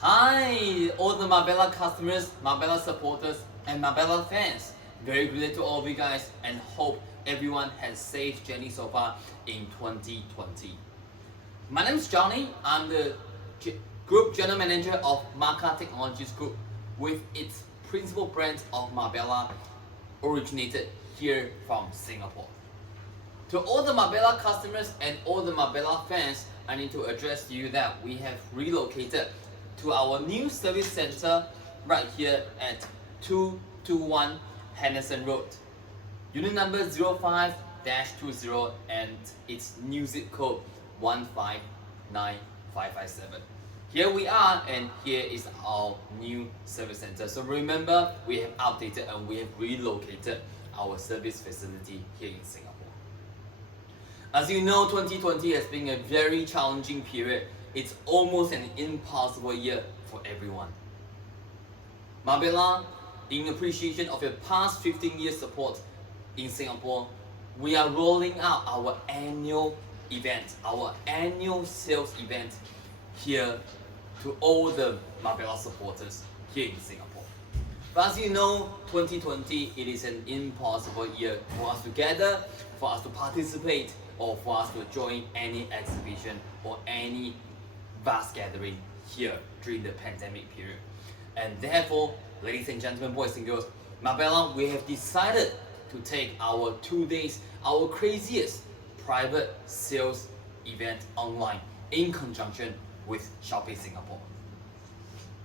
Hi, all the Marbella customers, Marbella supporters, and Marbella fans. Very good to all of you guys, and hope everyone has safe journey so far in 2020. My name is Johnny. I'm the Group General Manager of Marca Technologies Group, with its principal brand of Marbella, originated here from Singapore. To all the Marbella customers and all the Marbella fans, I need to address to you that we have relocated to our new service center right here at 221 Henderson Road. Unit number 05-20 and its new zip code 159557. Here we are, and here is our new service center. So remember, we have updated and we have relocated our service facility here in Singapore. As you know, 2020 has been a very challenging period. It's almost an impossible year for everyone. Marbella, in appreciation of your past 15 years support in Singapore, we are rolling out our annual event, our annual sales event here to all the Marbella supporters here in Singapore. But as you know, 2020, it is an impossible year for us to gather, for us to participate, or for us to join any exhibition or any vast gathering here during the pandemic period. And therefore, ladies and gentlemen, boys and girls, Marbella, we have decided to take our 2 days, our craziest private sales event online in conjunction with Shopee Singapore.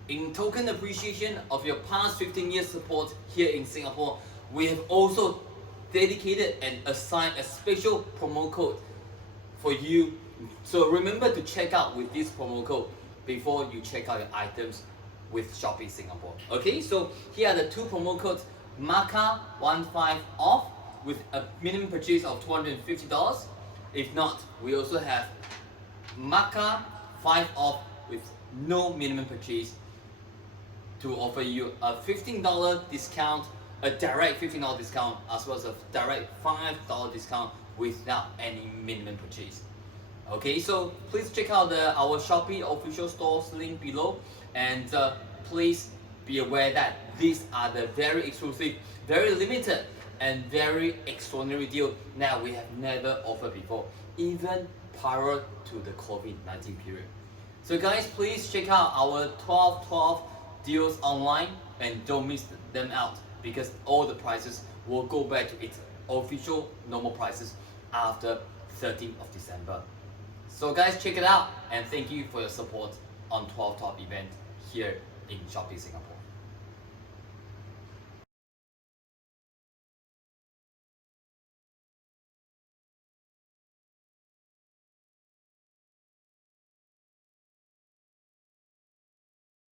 In token appreciation of your past 15 years support here in Singapore, we have also dedicated and assigned a special promo code for you. So remember to check out with this promo code before you check out your items with Shopee Singapore. Okay, so here are the two promo codes: MACA15 off with a minimum purchase of $250. If not, we also have MACA5 off with no minimum purchase to offer you a $15 discount, a direct $15 discount, as well as a direct $5 discount without any minimum purchase. Okay, so please check out our Shopee official stores link below, and please be aware that these are the very exclusive, very limited, and very extraordinary deal that we have never offered before, even prior to the COVID-19 period. So guys, please check out our 12/12 deals online and don't miss them out, because all the prices will go back to its official normal prices after 13th of December. So guys, check it out, and thank you for your support on 12/12 event here in Shopee Singapore.